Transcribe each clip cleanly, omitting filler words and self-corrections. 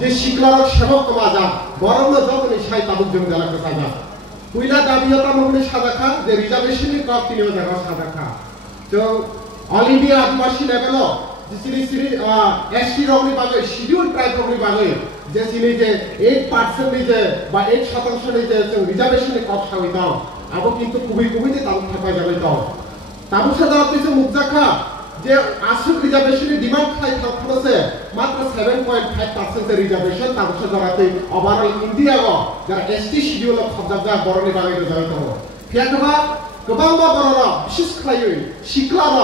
যে শিকলার সেবক কমাজা বরং যখন সাই তাবুক জমি জালাকে সাজা কুইলা দাবিয়তা মগনি সাজাখা যে রিজার্ভেশনের কপ তিনিও জায়গা সাজাখা তো অল ইন্ডিয়া আদিবাসী লেভেল যিনি সিরি এসটি রংনি বাগে শিডিউল ট্রাইব রংনি বাগে যে সিনি যে 8% নি যে বা 8% নি যে রিজার্ভেশনের কপ সাবিতাও আবো কিন্তু খুবই যে তাবুক থাকা যাবে তো তাবুক সাজা কিছু মুজাখা যে আসল রিজার্ভেশনের ডিমান্ড খাই থাকছে মাত্র 7.5% রিজার্ভেশন তাবুক সাজাতে ওভারঅল ইন্ডিয়া যারা এসটি শিডিউল খবজাবজা বরনি বাগে যাবে তো ফিয়াকবা গোবাং বররা বিশেষ খাই শিকলার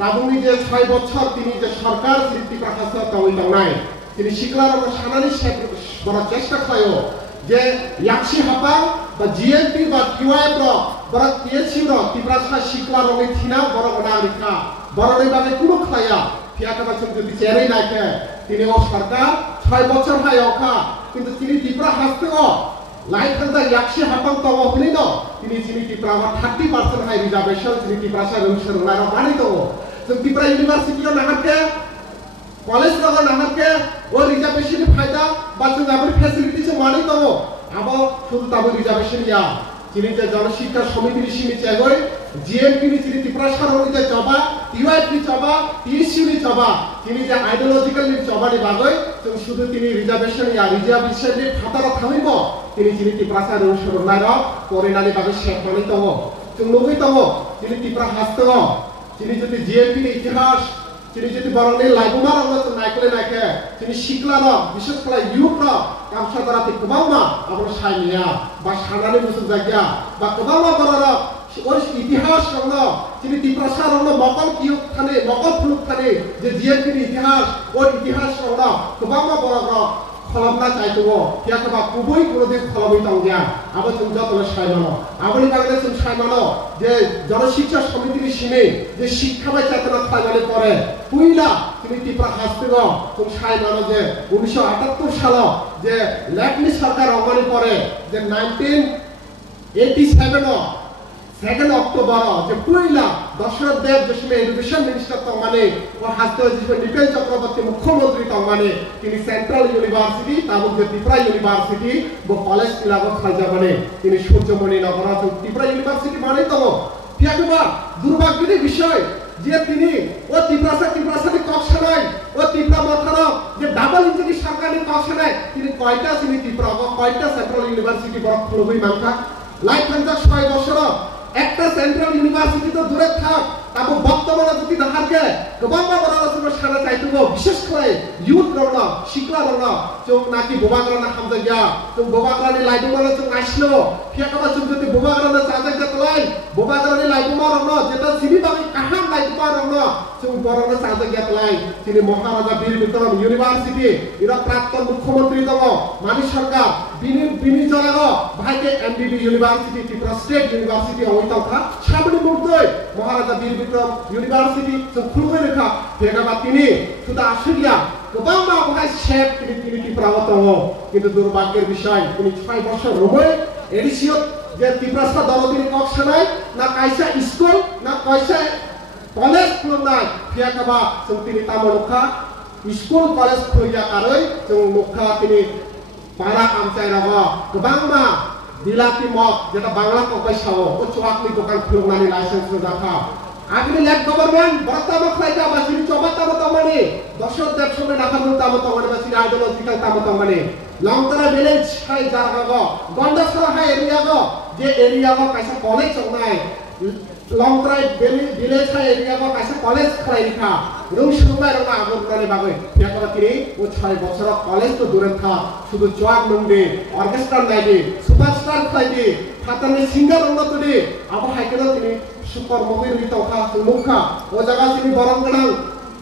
তাবুনি যে 6 বছর তিনি যে সরকার সৃষ্টি প্রকাশ তাওই নাই তিনি শিকলার সানানি বড় চেষ্টা খায়ও যে ইয়াকসি হাপা বা জিএনপি বা কিউআইএফ বড় পিএসসি তিপ্রাসা শিকলার রঙে থিনা বড় নাগরিকা বড় নিবাগে কোনো খায়া ফিয়াকাবা যদি চেয়ারই নাকে তিনি ও সরকার 6 বছর হাই অখা কিন্তু তিনি তিপ্রা হাসতেও লাইখানদা ইয়াকসি হাপাং তাও হলিন তিনি তিপ্রা 30% হাই রিজার্ভেশন তিপ্রাসা রংসর নারা মানি তো তিপ্রা ইউনিভার্সিটি নাহাকে কলেজ লগা নাহাকে ও রিজার্ভেশন ফায়দা বা আবার ফ্যাসিলিটি সে মানি তো আবার শুধু তাবো রিজার্ভেশন ইয়া তিনি যে জনশিক্ষা সমিতির সিমি চাগই জিএমপি নি তিনি তিপ্রাসা রঙি যে চবা টিওআইপি নি চবা টিএসসি নি চবা তিনি যে আইডিওলজিক্যাল নি চবা নি বাগই শুধু তিনি রিজার্ভেশন ইয়া রিজার্ভেশন নি ফাতার থামিব তিনি তিপ্রাসা রংসর নারা পরিণানি বাগই শেখ মানি তো লুবই তো তিনি তিপ্রা হাসতো তিনি যদি জিএমপি নি ইতিহাস তিনি যদি বরংনি লাইবুমার অংশ নাইকলে নাইকে তিনি শিকলার বিশেষ করে ইউথ কামসা দ্বারাতে গোবাংমা আবার সাইনিয়া বা সানানি মুসুক জায়গা বা গোবাংমা বড়র ওর ইতিহাস রঙ তিনি তিপ্রাসা রঙ মকল কিউক থানে মকল ফুলুক থানে যে জিএনপির ইতিহাস ওর ইতিহাস রঙ গোবাংমা বড়র খলমনা চাইতো ইয়াকবা খুবই কোনদিন খলবই তংগিয়া আবার তুমি যতলে সাইমানো আবলি বাগলে তুমি সাইমানো যে জনশিক্ষা সমিতির সিমে যে শিক্ষাবাই চেতনা খাইমালে পরে পুইলা তুমি তিপ্রা হাসতেগ তুমি সাইমানো যে 1978 সাল যে ল্যাকনি সরকার অঙ্গনি পরে যে 1987 2 অক্টোবর যে পুইলা দশরথ দেব যে সময় এডুকেশন মিনিস্টার তমানে ও হাসতে যে নিপেন চক্রবর্তী মুখ্যমন্ত্রী তমানে তিনি সেন্ট্রাল ইউনিভার্সিটি তাবক যে ত্রিপুরা ইউনিভার্সিটি ও কলেজ লাগো খাইজা মানে তিনি সূর্যমণি নগর ত্রিপুরা ইউনিভার্সিটি মানে তো ফিয়াকবা দুর্ভাগ্যের বিষয় যে তিনি ও ত্রিপুরাসাটি কক্সা নাই ও ত্রিপুরা মথার যে ডাবল ইঞ্জিনি সরকারি কক্সা নাই তিনি কয়টা তিনি ত্রিপুরা কয়টা সেন্ট্রাল ইউনিভার্সিটি বড় খুলবই মানকা লাইফ পঞ্চাশ 6 বছর একটা সেন্ট্রাল ইউনিভার্সিটি তো দূরে থাক তারপর বর্তমানে যদি দেখাকে গোবাং বড় সারা চাইতো বিশেষ করে ইউথ রঙ শিকলা রঙ চোখ নাকি বোবাগ্রানা খামজা গিয়া চোখ বোবাগ্রানি লাইবুমারা চোখ আসলো ফিয়াকাবা চোখ যদি বোবাগ্রানা চাজা গেতলাই বোবাগ্রানি লাইবুমা রঙ যেটা সিবি বাকি কাহাম লাইবুমা রঙ চোখ বড়না চাজা গেতলাই তিনি মহারাজা বীর বিক্রম ইউনিভার্সিটি এরা প্রাক্তন মুখ্যমন্ত্রী দল মানি সরকার বিনি জলাগ ভাইকে এমবিবি ইউনিভার্সিটি ত্রিপুরা স্টেট ইউনিভার্সিটি অইতাখা সামনে মুক্তই মহারাজা বীর বিক্রম ইউনিভার্সিটি চোখ খুলবে রেখা ফিয়াকাবা তিনি শুধু আসিয়া গোবাং ভাই শেখ তিনি ত্রিপুরাগত কিন্তু দুর্ভাগ্যের বিষয় তিনি 6 বছর রোমে এডিসিও যে ত্রিপুরাসা দল তিনি কক্সা নাই না কাইসা স্কুল না কাইসা কলেজ খুল নাই ফিয়াকাবা তিনি তামলখা স্কুল কলেজ খুলিয়া কারই মুখা তিনি পারা আমচাই রাগ গোবাং বিলাতি মত যেটা বাংলা কপাইসাও ও চোয়াকনি দোকান খুলনানি লাইসেন্স রাখা আগলি লেক গভর্নমেন্ট বর্তমান খাইকা বা সিনি চবাতা মতমানি দশরথ দেব সময় নাখামুল তামতমানি বা সিনি আইডিওলজিক্যাল তামতমানি লংতরা ভিলেজ হাই জারগাগ গন্ডাসরা হাই এরিয়াগ যে এরিয়াগ কাইসা কলেজ নাই লংতরাই ভিলেজ হাই এরিয়াগ কাইসা কলেজ খাইখা রং সুমাই রং আগরনানি বাগৈ ইয়াকবা তিনি ও 6 বছর কলেজ তো দূরে থা শুধু চোয়াক নংদে অর্কেস্ট্রা নাইদে সুপারস্টার খাইদে ফাতানি সিঙ্গার রংতদে আবো হাইকেল তিনি সুপার মুভি রিতখা মুখা ও জায়গা তিনি বরংগণাং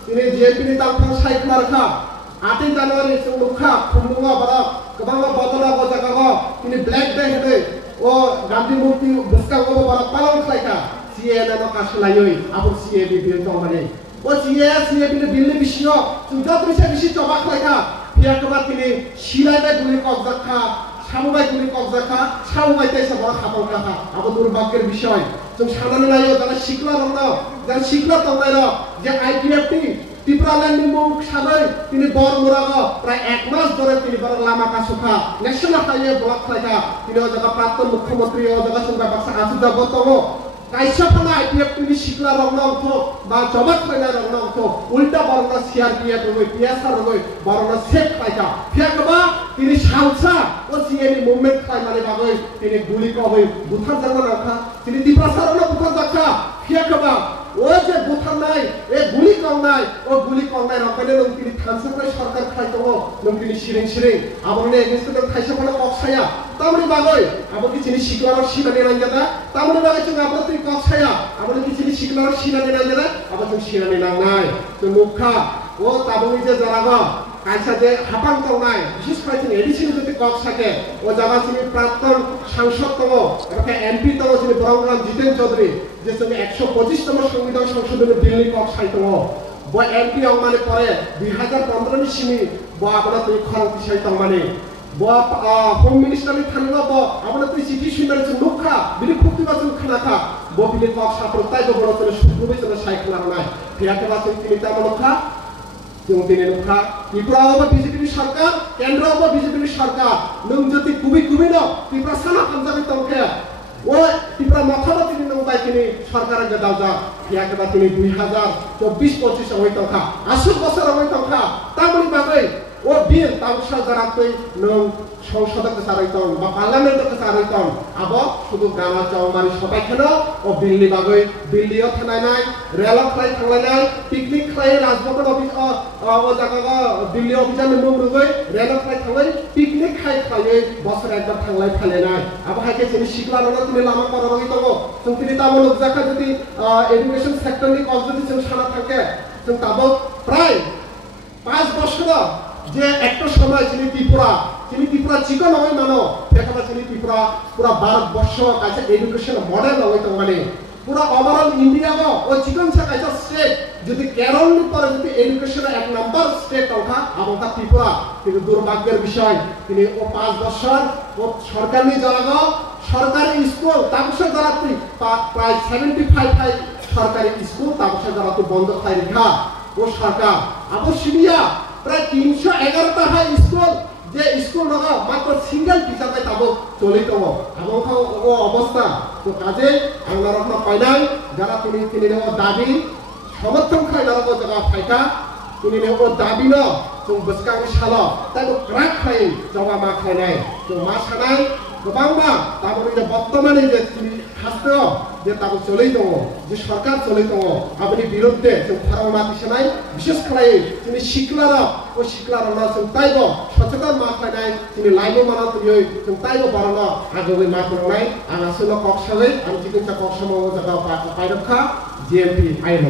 তিনি জিএপি নি তালফাং সাইখলা রাখা 8 জানুয়ারি মুখা খুমুঙ্গা বড় গোবাং বদলা ও জায়গা তিনি ব্ল্যাক ডে হেদে ও গান্ধী মূর্তি বসকাগো বড় পালন খাইকা সিএনএন কাশলায়ই আবো সিএবি বিল তমানে ও সিএবি বিল বিষয় যত বেশি চবাক খাইকা ফিয়াকবা তিনি শিলাইবাই গুলি কবজাখা সামুবাই গুলি কবজাখা সামুবাই তাইসা বড় খাপাল রাখা আবো দুর্ভাগ্যের বিষয় जों साननानै नायो जाना शिकला रंना जाना शिकला तंनाय र जे आईटीएफटी ত্রিপুরাল্যান্ডनि মুখ সাগৈ তিনি বরমুরাগ প্রায় 1 মাস ধরে তিনি বড় লামা কাসুখা ন্যাশনাল হাইওয়ে ব্লক খাইকা তিনি ও জায়গা প্রাক্তন মুখ্যমন্ত্রী ও জায়গা সঙ্গে বাক্সা আসুদা বতম কাইসা ফানা আইপিএফ তিনি শিকলা রংনাংথ বা জবাত ফাইনা রংনাংথ উল্টা বরনা সিআরপিএফ রই পিএসআর রই বরনা সেফ পাইকা ফিয়াকবা তিনি সালসা ও সিএনি মুভমেন্ট খাই মানে বাগৈ তিনি গুলি কবই বুথার জানা রাখা তিনি দিপাসারনা বুথার দেখা ফিয়াকবা ও যে বুথার নাই এ গুলি কম নাই ও গুলি কম নাই রকনে নং তিনি থানসা করে সরকার খাই তো নং তিনি সিরিং সিরিং আমনে এগেইনস্ট দে খাইসা ফানা কক্সায়া তামনি বাগৈ আবকি তিনি শিকলার সিনানি রাঞ্জাদা তামনি বাগৈ চং আবো তুই কক্সায়া আমনে কি তিনি শিকলার সিনানি রাঞ্জাদা আবো চং সিনানি নাংনাই তো মুখা ও তাবনি যে জারাগা কাইসা যে হাপাং তংনাই বিশেষ করে তিনি এডিসিন যদি কক্সাকে ও জায়গা তিনি প্রাক্তন সাংসদ তম এবং এমপি তম তিনি বরংগ্রাম জিতেন চৌধুরী যে সঙ্গে 125তম সংবিধান সংশোধনী দিল্লি কক্সাই তম ব এমপি অংমানে পরে 2015 নি সিমি ব আপনা তুই খরং পিছাই তংমানে ব হোম মিনিস্টারনি থানবা ব আপনা তুই চিঠি শুনারে যে মুখা বিনি খুক্তি বাচন খানাখা ব বিনি কক্সা প্রতাই ব বড় তলে সুপ্রবে তলে সাইকেল নাই ফিয়াকে বাচন তিনি তামনখা তিনি মুখা ত্রিপুরা ও বিজেপি সরকার কেন্দ্র ও বিজেপি সরকার নং যদি কুবি কুবি ন ত্রিপুরা সানা পাঞ্জাবি তংকে ও ত্রিপুরা মাথাবা তিনি নং বাই তিনি সরকারের যে দাওজা ইয়াকে বা তিনি 2024-25 হই তংখা 80 বছর হই তংখা তামনি বাগৈ ও বিল তামসা যারা তুই নং সংসদকে সারাইতন বা পার্লামেন্টকে সারাইতন আব শুধু গ্রামা চৌমারি সবাই খেলো ও দিল্লি বাগৈ দিল্লিও থানায় নাই রেল খাই থাংলাই নাই পিকনিক খাই রাজভবন অফিস ও জায়গা দিল্লি অভিযান মুখ রুগৈ রেল খাই থাংলাই পিকনিক খাই খাই বছর একবার থাংলাই ফেলে নাই আব হাইকে তিনি শিকলা রনা তিনি লামা করা রই তগো जों তিনি তামল জায়গা যদি এডুকেশন সেক্টরনি কজ যদি जों সানা থাকে जों তাবো প্রায় 5 বছর যে একটা সময় তিনি ত্রিপুরা চিকন হয় মানো এখানে তিনি ত্রিপুরা পুরা ভারতবর্ষ কাছে এডুকেশন মডেল হয় তো মানে পুরা ওভারঅল ইন্ডিয়া ও চিকন ছা কাছে স্টেট যদি কেরল নি পরে যদি এডুকেশন এক নাম্বার স্টেট অংখা আমকা ত্রিপুরা কিন্তু দুর্ভাগ্যের বিষয় তিনি ও 5 বছর ও সরকারি জায়গা সরকারি স্কুল তাবসা দ্বারা প্রায় 75 সরকারি স্কুল তাবসা দ্বারা তো বন্ধ খাই রেখা ও সরকার অবশ্যই প্রায় 311টা হাই স্কুল যে স্কুল নগা মাত্র সিঙ্গেল টিচার পাই তাবো চলিত এবং ও অবস্থা তো কাজে আমরা রত্ন পাইনাই যারা তিনি ও দাবি সমর্থন খাই না ও জায়গা ফাইকা তিনি ও দাবি ন जों বসকাং সাল তাই ও ক্রাক খাই জমা মা খাইনাই তো মা সানাই গোবাংবা তারপরে যে বর্তমানে যে তিনি হাসতে যে তাকে চলেই দো যে সরকার চলেই দো আপনি বিরুদ্ধে जों ফারামা দিছাই বিশেষ করে তিনি শিকলারা ও শিকলারা না जों তাইব সচেতন মা খাইনাই তিনি লাইনো মানা তুই जों তাইব বড়না আগবে মা করনাই আনা আসলে কক্সালে আমি জিকিনটা কক্সামো জায়গা পাইরখা জিএমপি আইন